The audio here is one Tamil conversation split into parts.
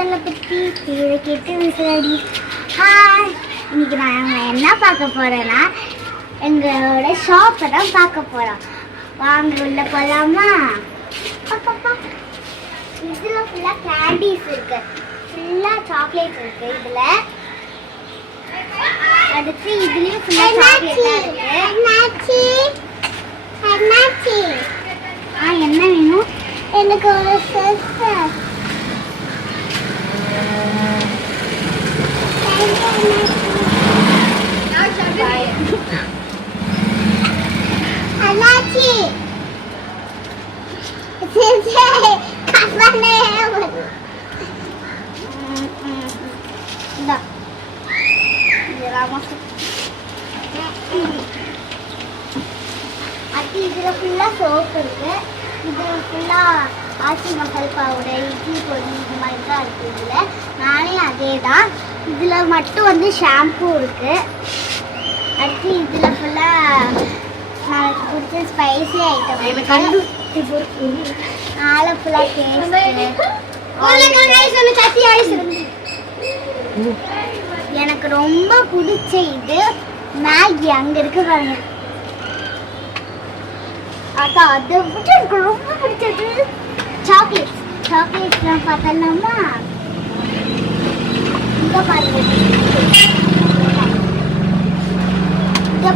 தலை பற்றி பேரை கேட்டு விசாரி. ஹாய், இன்னைக்கு நாங்கள் என்ன பார்க்க போகிறோன்னா எங்களோட ஷாப்பை தான் பார்க்க போகிறோம். வாங்க உள்ள போகலாமா? இதில் ஃபுல்லாக கேண்டீஸ் இருக்குது, ஃபுல்லாக சாக்லேட் இருக்குது. இதில் அடுத்து இதுலேயும் ஃபுல்லாக சாக்லேட் இருக்குது. என்ன வேணும்? எனக்கு ஒரு அண்ணாச்சி இதில் ஃபுல்லாக சோப்பு இருக்குது. இதில் ஃபுல்லாக ஆச்சி மசால் பவுடர், இட்லி பொடி, இது மாதிரி தான் இருக்குது. இதில் நானே அதே தான். இதில் மட்டும் வந்து ஷாம்பூ இருக்குது. அடுத்து இதில் ஃபுல்லாக எனக்கு பிடிச்ச ஸ்பைசி ஐட்டம் நாளை ஃபுல்லாக எனக்கு ரொம்ப பிடிச்ச இது மேகி. அங்கே இருக்கு பாருங்க, அதான் அதை விட்டு எனக்கு ரொம்ப பிடிச்சது சாக்லேட்ஸ்லாம் பார்த்தோம்னா இங்கே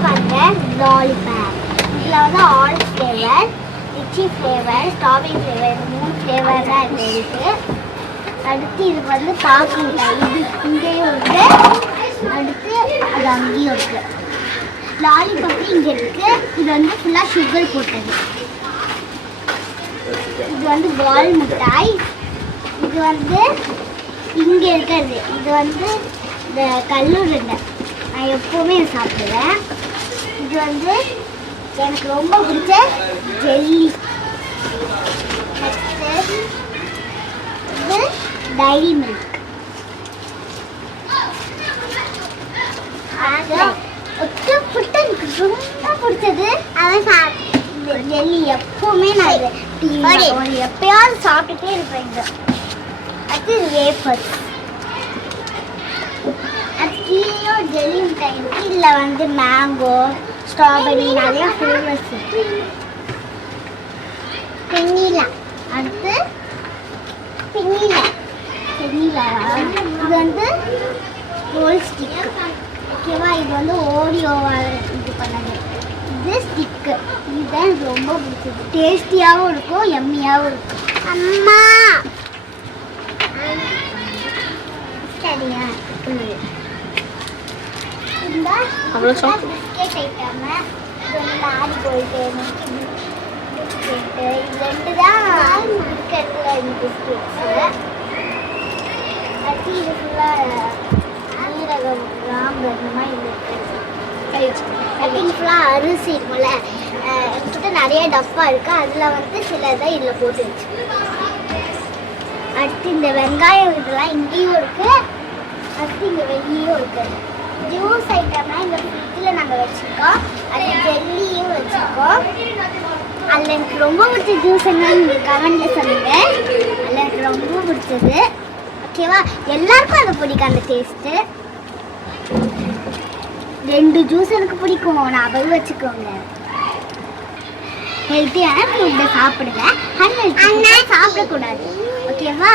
பாருங்க, லாலிபாப். இதில் வந்து all flavour, litchi flavour, strawberry flavour, 3 flavour தான் இருக்குது. அடுத்து இது வந்து பாக்கு மிட்டாய், இது இங்கேயும் இருக்குது. அடுத்து அது அங்கேயும் இருக்குது. லாலிபாப் இங்கே இருக்குது. இது வந்து ஃபுல்லாக சுகர் போட்டது. இது வந்து பால் மிட்டாய். இது வந்து இங்கே இருக்கிறது, இது வந்து இந்த கல்லூரிண்டை. நான் எப்போவுமே சாப்பிடுவேன். இது வந்து எனக்கு ரொம்ப பிடிச்ச ஜெல்லி. இது டைரி மில்க். எனக்கு ரொம்ப பிடிச்சது அதான் ஜெல்லி. எப்பவுமே நான் எப்பயாவது சாப்பிட்டுட்டே இருப்பேன். இது அது வேஃபர்ஸ். அது கீழே ஜெல்லி மிட்டாய் இருக்கு. இதில் வந்து மேங்கோ, ஸ்ட்ராபெரி, நிறைய ஃப்ளேவர்ஸ் இருக்கு. வெண்ணிலா. அடுத்து வெண்ணிலா. இது வந்து ரோல் ஸ்டிக். ஓகேவா? இது வந்து ஓடியோவால் இது பண்ணது. இது ஸ்டிக்கு. இதுதான் எனக்கு ரொம்ப பிடிச்சது. டேஸ்டியாகவும் இருக்கும், எம்மியாகவும் இருக்கும். அம்மா சரியா? இந்த பிஸ்கெட் ஐட்டம். இது வந்து லாரி போயிட்டு பிஸ்கெட்டு. இது 2 தான் பிஸ்கெட்டில் இந்த பிஸ்கெட்ஸு. அடுத்து இது ஃபுல்லாக சீரகம், கிராம்பு அந்த மாதிரி இது ஃபுல்லாக அரிசி இருக்கும்ல. என்கிட்ட நிறைய டப்பா இருக்குது. அதில் வந்து சிலதை இதில் போட்டு வச்சு. அடுத்து இந்த வெங்காயம் இதெல்லாம் இங்கேயும் இருக்குது. அடுத்து இங்கே வெளியும் இருக்குது. ஜூஸ் ஐட்டம்னா இந்த ஃப்ரிட்ஜில் நாங்கள் வச்சுருக்கோம். அது ஜெல்லியும் வச்சுருக்கோம். அதில் எனக்கு ரொம்ப பிடிச்ச ஜூஸ் என்னன்னு நீங்கள் கமெண்டில் சொல்லுங்கள். அதில் எனக்கு ரொம்ப பிடிச்சது. ஓகேவா? எல்லாருக்கும் அது பிடிக்கும் அந்த டேஸ்ட்டு. 2 ஜூஸ் எனக்கு பிடிக்கும், ஞாபகம் வச்சுக்கோங்க. ஹெல்த்தியான ஃபுட்டை சாப்பிடுங்க, அன்ஹெல்த்தி சாப்பிடக்கூடாது. ஓகேவா?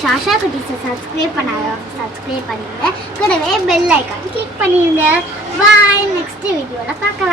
ஷாஷா குட்டீஸை சப்ஸ்கிரைப் பண்ணுங்க. கூடவே பெல் ஐக்கான் கிளிக் பண்ணிடுங்க. பாய். நெக்ஸ்ட் வீடியோவில் பார்க்கலாம்.